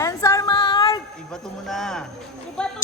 Answer, Mark! Ibato mo na. Iba to.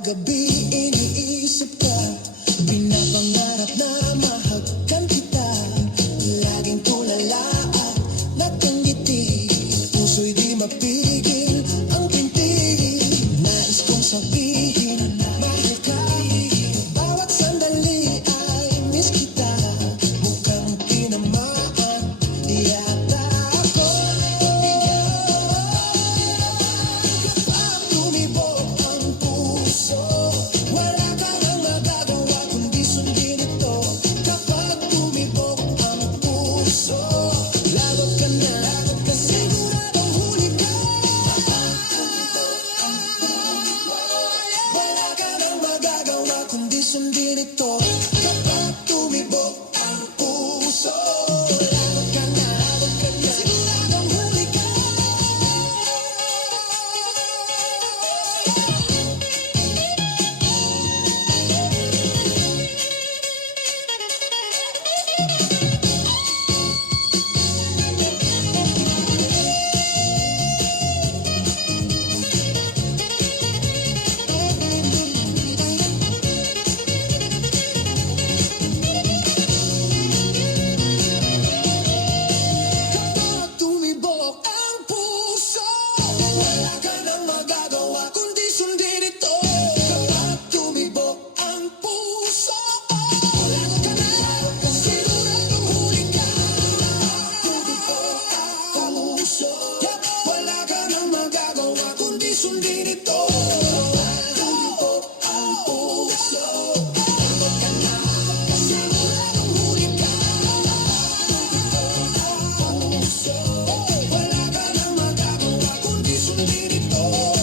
Gabi iniisip ka, pinapangarap na mahagkan kita. Laging tulala at nakangiti, puso'y di mapigil ang tintig. Nais kong sabihin, mahal ka. Bawat sandali ay miss kita. Mukhang tinamaan yata ako. Kapag tumibok ang puso, wala ka nang magagawa kundi sundin ito. Kapag tumibok ang puso, lagot ka na, siguradong huli ka. Wala ka nang magagawa kundi sundin ito. Kapag tumibok ang puso, lagot ka na, siguradong huli ka. Kapag tumibok ang puso, wala ka nang magagawa kundi sundin ito. Kapag tumibok ang puso, lagot ka na, siguradong huli ka. Tumibok ang puso, wala ka nang magagawa kundi sundin ito. Tumibok ang puso, lagot ka na, siguradong huli ka. Puso, wala ka nang magagawa kundi sundin ito.